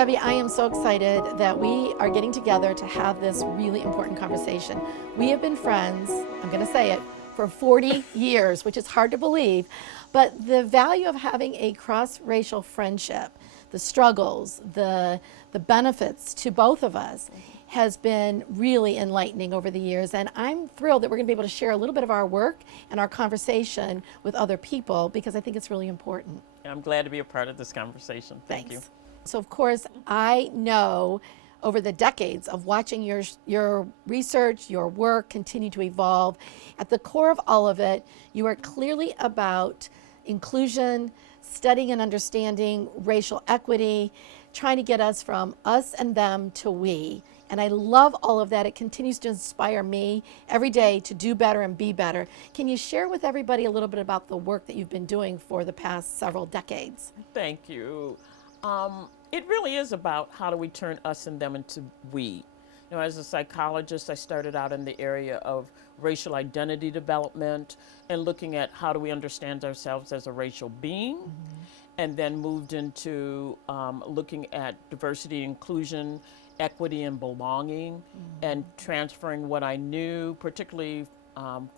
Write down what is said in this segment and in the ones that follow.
Debbie, I am so excited that we are getting together to have this really important conversation. We have been friends, I'm going to say it, for 40 years, which is hard to believe, but the value of having a cross-racial friendship, the struggles, the benefits to both of us has been really enlightening over the years, and I'm thrilled that we're going to be able to share a little bit of our work and our conversation with other people because I think it's really important. I'm glad to be a part of this conversation. Thank you. So of course, I know over the decades of watching your research, your work continue to evolve, at the core of all of it, you are clearly about inclusion, studying and understanding racial equity, trying to get us from us and them to we. And I love all of that. It continues to inspire me every day to do better and be better. Can you share with everybody a little bit about the work that you've been doing for the past several decades? Thank you. It really is about how do we turn us and them into we. You know, as a psychologist, I started out in the area of racial identity development and looking at how do we understand ourselves as a racial being, and then moved into looking at diversity, inclusion, equity, and belonging, and transferring what I knew, particularly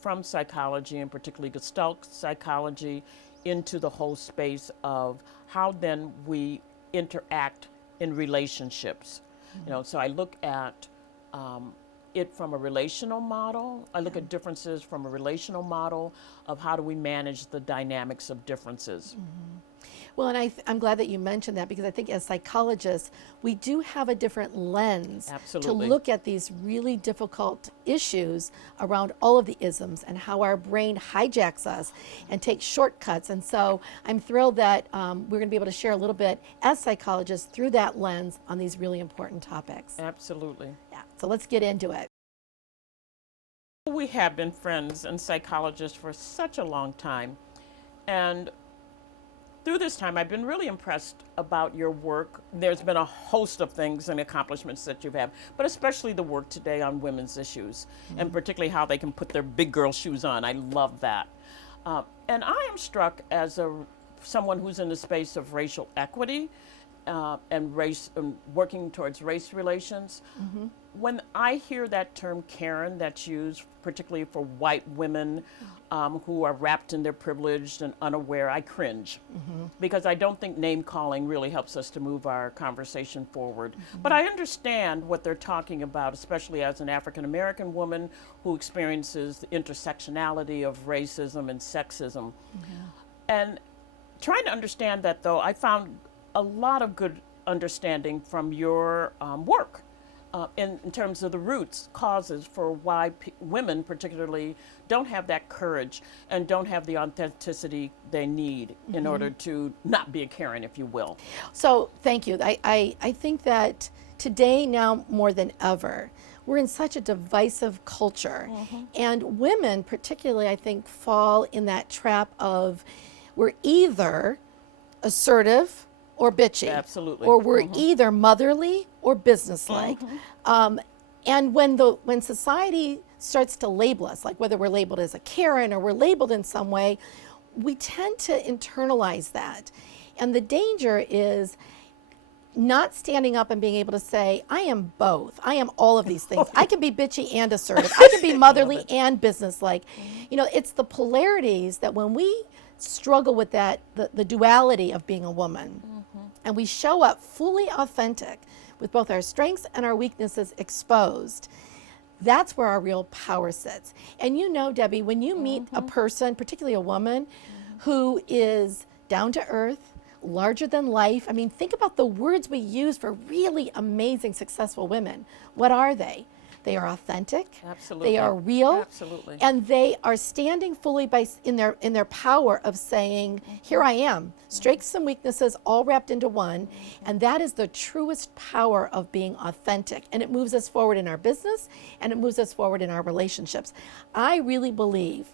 from psychology and particularly Gestalt psychology, into the whole space of how then we interact in relationships. You know, so I look at it from a relational model. I look at differences from a relational model of how do we manage the dynamics of differences. Well, and I'm glad that you mentioned that because I think as psychologists, we do have a different lens Absolutely. to look at these really difficult issues around all of the isms and how our brain hijacks us and takes shortcuts. And so I'm thrilled that we're going to be able to share a little bit as psychologists through that lens on these really important topics. Absolutely. Yeah, so let's get into it. We have been friends and psychologists for such a long time. And through this time, I've been really impressed about your work. There's been a host of things and accomplishments that you've had, but especially the work today on women's issues, and particularly how they can put their big girl shoes on. I love that. And I am struck as someone who's in the space of racial equity and race, working towards race relations. When I hear that term Karen that's used, particularly for white women who are wrapped in their privilege and unaware, I cringe because I don't think name calling really helps us to move our conversation forward. But I understand what they're talking about, especially as an African American woman who experiences the intersectionality of racism and sexism. And trying to understand that, though, I found a lot of good understanding from your work. In terms of the roots, causes for why women particularly don't have that courage and don't have the authenticity they need in order to not be a Karen, if you will. So thank you. I think that today, now more than ever, we're in such a divisive culture. And women particularly, I think, fall in that trap of we're either assertive or bitchy. Absolutely. Or we're either motherly or businesslike. And when society starts to label us, like whether we're labeled as a Karen or we're labeled in some way, we tend to internalize that. And the danger is not standing up and being able to say, I am both. I am all of these things. I can be bitchy and assertive. I can be motherly and businesslike. You know, it's the polarities that when we struggle with that, the duality of being a woman, and we show up fully authentic with both our strengths and our weaknesses exposed, that's where our real power sits. And you know, Debbie, when you meet a person, particularly a woman, who is down to earth, larger than life, I mean, think about the words we use for really amazing, successful women. What are they? They are authentic. Absolutely. They are real. Absolutely. And they are standing fully in their power of saying, here I am, strengths and weaknesses all wrapped into one. And that is the truest power of being authentic. And it moves us forward in our business and it moves us forward in our relationships. I really believe,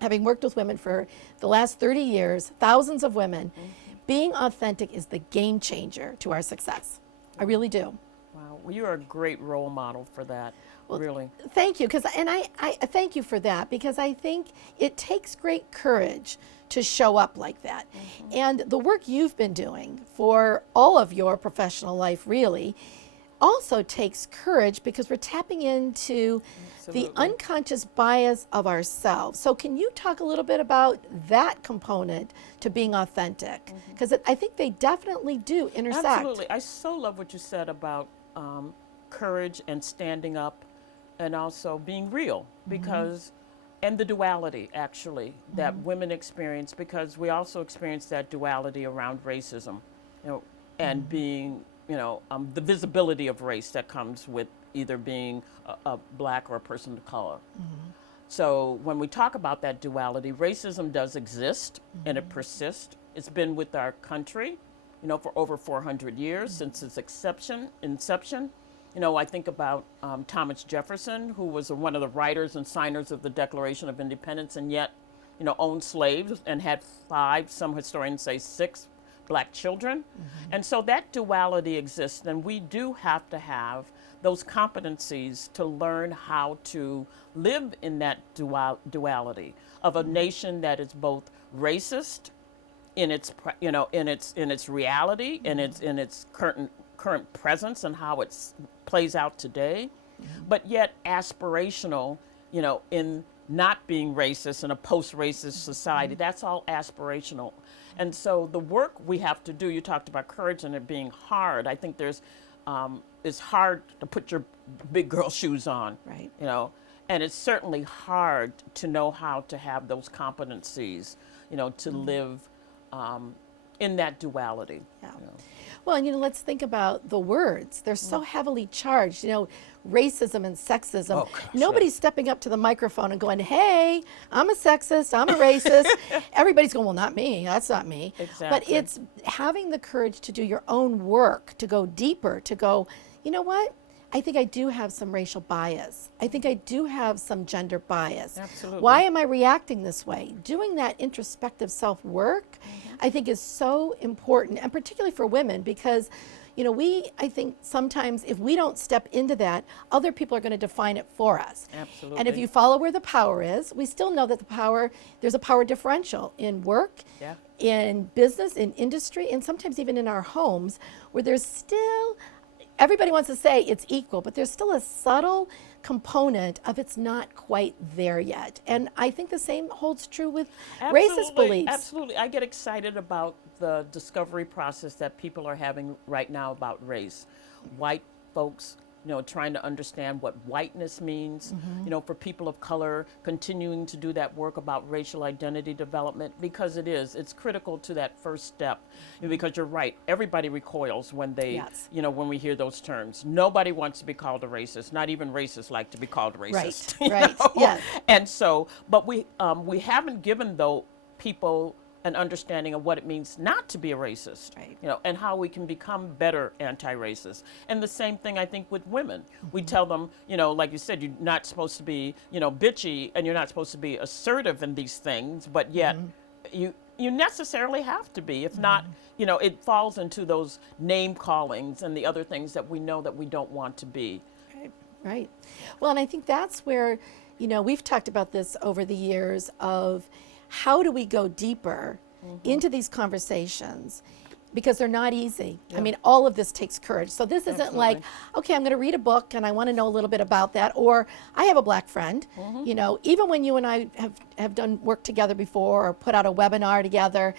having worked with women for the last 30 years, thousands of women, being authentic is the game changer to our success. I really do. Wow, well, you're a great role model for that, really. Thank you, I thank you for that, because I think it takes great courage to show up like that. And the work you've been doing for all of your professional life really also takes courage, because we're tapping into the unconscious bias of ourselves. So can you talk a little bit about that component to being authentic? Because I think they definitely do intersect. Absolutely. I so love what you said about courage and standing up and also being real, because and the duality actually that women experience, because we also experience that duality around racism, and being, the visibility of race that comes with either being a black or a person of color. So when we talk about that duality, racism does exist and it persists. It's been with our country, for over 400 years since its inception. I think about Thomas Jefferson, who was one of the writers and signers of the Declaration of Independence, and yet, owned slaves and had 5, some historians say 6, black children. And so that duality exists, and we do have to have those competencies to learn how to live in that duality of a nation that is both racist in its in its reality, in its current presence and how it plays out today, but yet aspirational, in not being racist in a post-racist society. That's all aspirational. And so the work we have to do, you talked about courage and it being hard. I think it's hard to put your big girl shoes on, Right. And it's certainly hard to know how to have those competencies, to live in that duality. Yeah. Well, and let's think about the words. They're so heavily charged. Racism and sexism. Oh, gosh, Nobody's stepping up to the microphone and going, "Hey, I'm a sexist, I'm a racist." Everybody's going, "Well, not me. That's not me." Exactly. But it's having the courage to do your own work, to go deeper, to go, "You know what? I think I do have some racial bias. I think I do have some gender bias. Absolutely. Why am I reacting this way?" Doing that introspective self-work, I think, is so important, and particularly for women, because I think sometimes if we don't step into that, other people are going to define it for us. Absolutely. And if you follow where the power is, we still know that there's a power differential in work, Yeah. in business, in industry, and sometimes even in our homes, where there's still, everybody wants to say it's equal, but there's still a subtle component of it's not quite there yet. And I think the same holds true with racist beliefs. Absolutely. I get excited about the discovery process that people are having right now about race. White folks, trying to understand what whiteness means, for people of color, continuing to do that work about racial identity development, because it's critical to that first step. Because you're right, everybody recoils when they, Yes. when we hear those terms. Nobody wants to be called a racist. Not even racists like to be called racist. Right, yes. And so, but we haven't given, though, people an understanding of what it means not to be a racist, Right. and how we can become better anti-racist. And the same thing, I think, with women. We tell them, like you said, you're not supposed to be, bitchy, and you're not supposed to be assertive in these things, but yet you necessarily have to be. If not, it falls into those name callings and the other things that we know that we don't want to be. Right. Well, and I think that's where, we've talked about this over the years of how do we go deeper into these conversations, because they're not easy. I mean, all of this takes courage. So this isn't like, okay, I'm going to read a book and I want to know a little bit about that, or I have a black friend. Even when you and I have done work together before or put out a webinar together,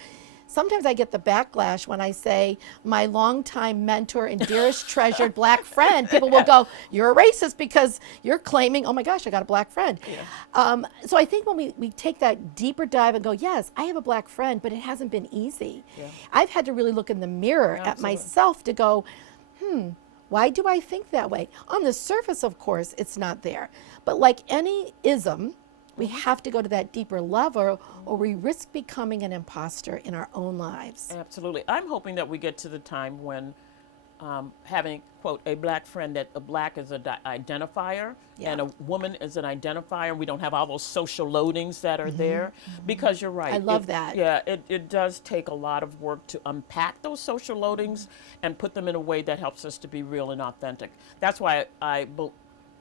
sometimes I get the backlash when I say my longtime mentor and dearest treasured black friend. People will go, "You're a racist because you're claiming, oh my gosh, I got a black friend." Yeah. So I think when we take that deeper dive and go, yes, I have a black friend, but it hasn't been easy. Yeah. I've had to really look in the mirror at myself to go, why do I think that way? On the surface, of course, it's not there. But like any ism, we have to go to that deeper level, or we risk becoming an imposter in our own lives. Absolutely. I'm hoping that we get to the time when having, quote, a black friend, that a black is an identifier and a woman is an identifier. We don't have all those social loadings that are there, because you're right. I love that. Yeah, it does take a lot of work to unpack those social loadings and put them in a way that helps us to be real and authentic. That's why I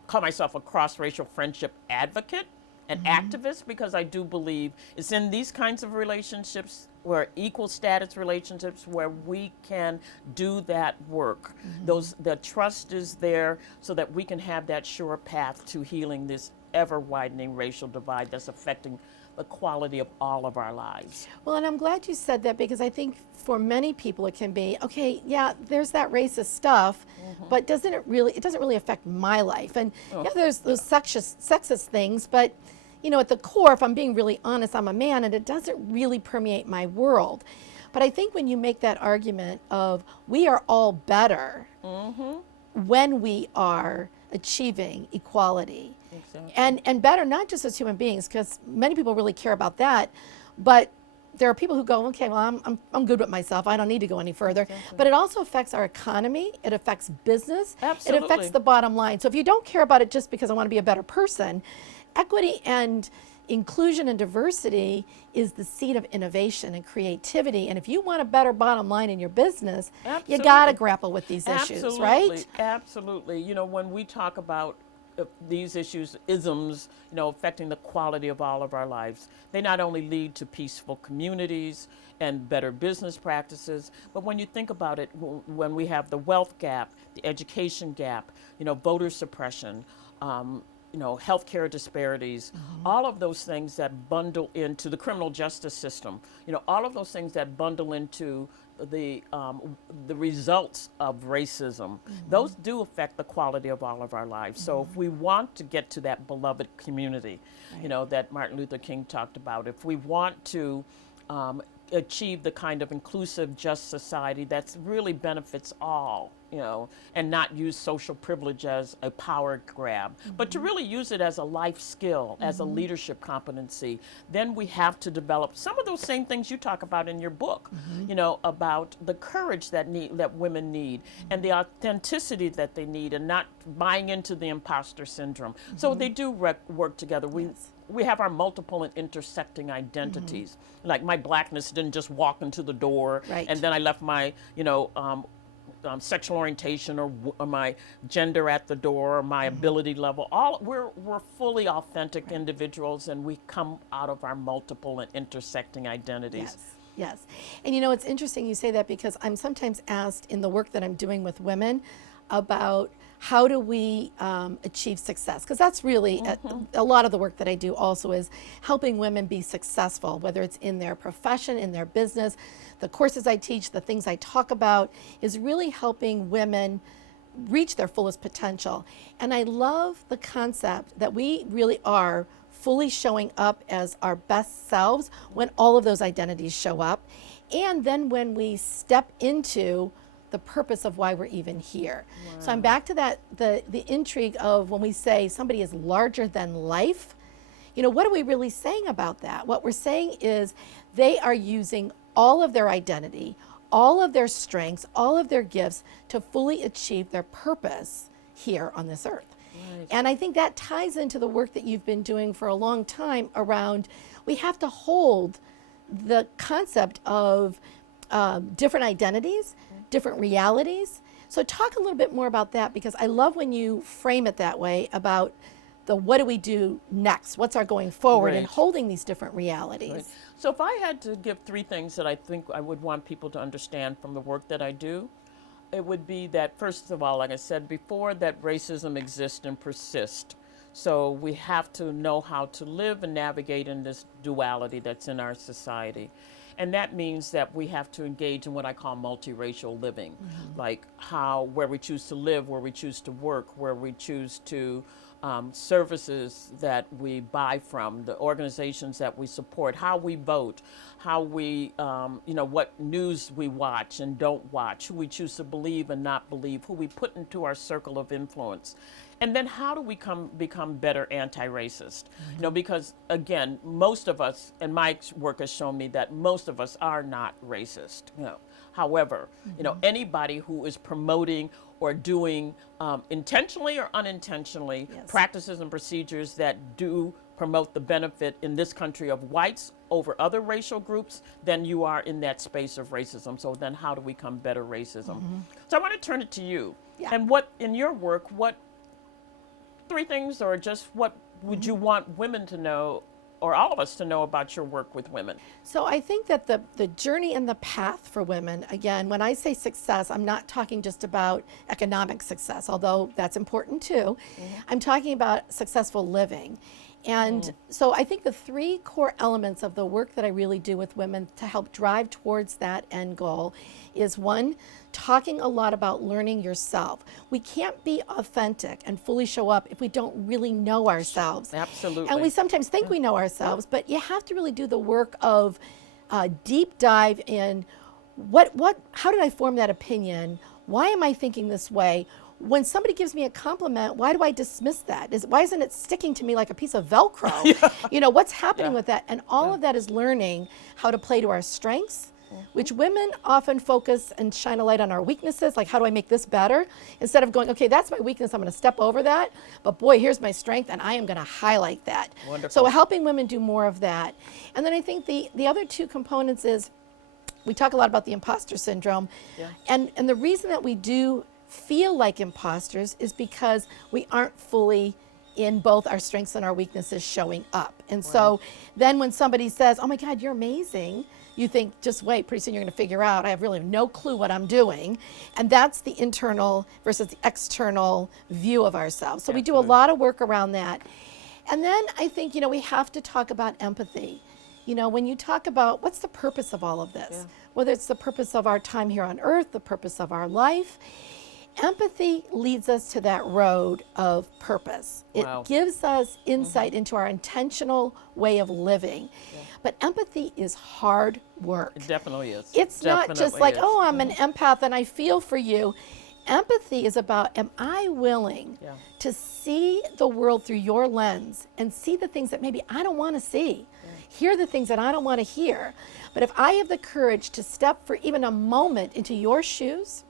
call myself a cross-racial friendship advocate, an activist, because I do believe it's in these kinds of relationships, where equal status relationships, where we can do that work. The trust is there so that we can have that sure path to healing this ever widening racial divide that's affecting the quality of all of our lives. Well, and I'm glad you said that, because I think for many people it can be, okay, yeah, there's that racist stuff, but it doesn't really affect my life. And yeah, there's those sexist things, but you know, at the core, if I'm being really honest, I'm a man, and it doesn't really permeate my world. But I think when you make that argument of we are all better when we are achieving equality, Exactly. and better not just as human beings, because many people really care about that, but there are people who go, okay, well, I'm good with myself. I don't need to go any further. Exactly. But it also affects our economy. It affects business. Absolutely. It affects the bottom line. So if you don't care about it just because I want to be a better person, equity and inclusion and diversity is the seed of innovation and creativity. And if you want a better bottom line in your business, you got to grapple with these issues, right? Absolutely. You know, when we talk about these issues, isms, you know, affecting the quality of all of our lives, they not only lead to peaceful communities and better business practices, but when you think about it, when we have the wealth gap, the education gap, you know, voter suppression, you know, healthcare disparities, all of those things that bundle into the criminal justice system, you know, all of those things that bundle into the results of racism, those do affect the quality of all of our lives. So if we want to get to that beloved community, you know, that Martin Luther King talked about, if we want to achieve the kind of inclusive, just society that really benefits all, you know, and not use social privilege as a power grab, but to really use it as a life skill, as a leadership competency, then we have to develop some of those same things you talk about in your book, you know, about the courage that women need and the authenticity that they need, and not buying into the imposter syndrome. So they do work together. We have our multiple and intersecting identities. Like my blackness didn't just walk into the door, and then I left my, you know, sexual orientation or my gender at the door, or my ability level. All we're fully authentic individuals, and we come out of our multiple and intersecting identities. Yes. And you know, it's interesting you say that, because I'm sometimes asked in the work that I'm doing with women about how do we achieve success? Because that's really a lot of the work that I do also is helping women be successful, whether it's in their profession, in their business. The courses I teach, the things I talk about, is really helping women reach their fullest potential. And I love the concept that we really are fully showing up as our best selves when all of those identities show up. And then when we step into the purpose of why we're even here. So I'm back to that, the intrigue of when we say somebody is larger than life, you know, what are we really saying about that? What we're saying is they are using all of their identity, all of their strengths, all of their gifts to fully achieve their purpose here on this earth. And I think that ties into the work that you've been doing for a long time around, we have to hold the concept of different identities, different realities. So talk a little bit more about that, because I love when you frame it that way about the what do we do next? What's our going forward and holding these different realities? So if I had to give three things that I think I would want people to understand from the work that I do, it would be that, first of all, like I said before, that racism exists and persists. So we have to know how to live and navigate in this duality that's in our society. And that means that we have to engage in what I call multiracial living, like where we choose to live, where we choose to work, where we choose to services that we buy from, the organizations that we support, how we vote, how we, you know, what news we watch and don't watch, who we choose to believe and not believe, who we put into our circle of influence. And then how do we become better anti-racist? You know, because again, most of us, and my work has shown me that most of us are not racist. You know, however, you know, anybody who is promoting or doing intentionally or unintentionally practices and procedures that do promote the benefit in this country of whites over other racial groups, then you are in that space of racism. So then how do we become better racism? So I want to turn it to you. And what, in your work, what three things, or just what would you want women to know, or all of us to know, about your work with women? So I think that the journey and the path for women, again, when I say success, I'm not talking just about economic success, although that's important too. I'm talking about successful living. And so I think the three core elements of the work that I really do with women to help drive towards that end goal is, one, talking a lot about learning yourself. We can't be authentic and fully show up if we don't really know ourselves. Absolutely. And we sometimes think we know ourselves, but you have to really do the work of deep dive in how did I form that opinion? Why am I thinking this way? When somebody gives me a compliment, why do I dismiss that? Why isn't it sticking to me like a piece of Velcro? You know, what's happening with that? And all of that is learning how to play to our strengths, which women often focus and shine a light on our weaknesses, like how do I make this better? Instead of going, okay, that's my weakness, I'm gonna step over that, but boy, here's my strength and I am gonna highlight that. Wonderful. So helping women do more of that. And then I think the other two components is, we talk a lot about the imposter syndrome. And the reason that we do feel like imposters is because we aren't fully in both our strengths and our weaknesses showing up. And so then when somebody says, oh my God, you're amazing, you think, just wait, pretty soon you're gonna figure out, I have really no clue what I'm doing. And that's the internal versus the external view of ourselves. So we do a lot of work around that. And then I think, we have to talk about empathy. When you talk about what's the purpose of all of this, whether it's the purpose of our time here on earth, the purpose of our life, empathy leads us to that road of purpose. It gives us insight into our intentional way of living. But empathy is hard work. It definitely is. It's not just like, oh, I'm an empath and I feel for you. Empathy is about, am I willing to see the world through your lens and see the things that maybe I don't want to see, hear the things that I don't want to hear. But if I have the courage to step for even a moment into your shoes,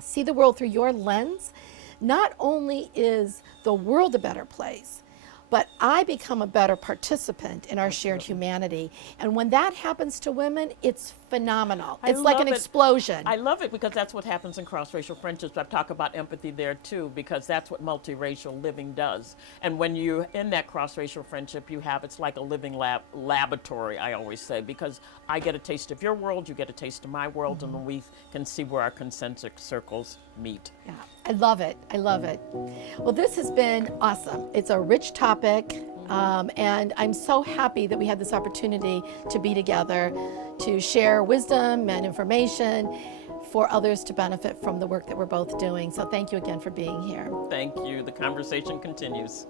see the world through your lens, not only is the world a better place, but I become a better participant in our shared humanity. And when that happens to women, it's phenomenal. It's like an explosion. I love it because that's what happens in cross-racial friendships. I've talked about empathy there too, because that's what multiracial living does. And when you're in that cross-racial friendship, it's like a living laboratory, I always say, because I get a taste of your world, you get a taste of my world, and then we can see where our concentric circles meet. Yeah, I love it. I love it. Well, this has been awesome. It's a rich topic, and I'm so happy that we had this opportunity to be together to share wisdom and information for others to benefit from the work that we're both doing. So thank you again for being here. Thank you. The conversation continues.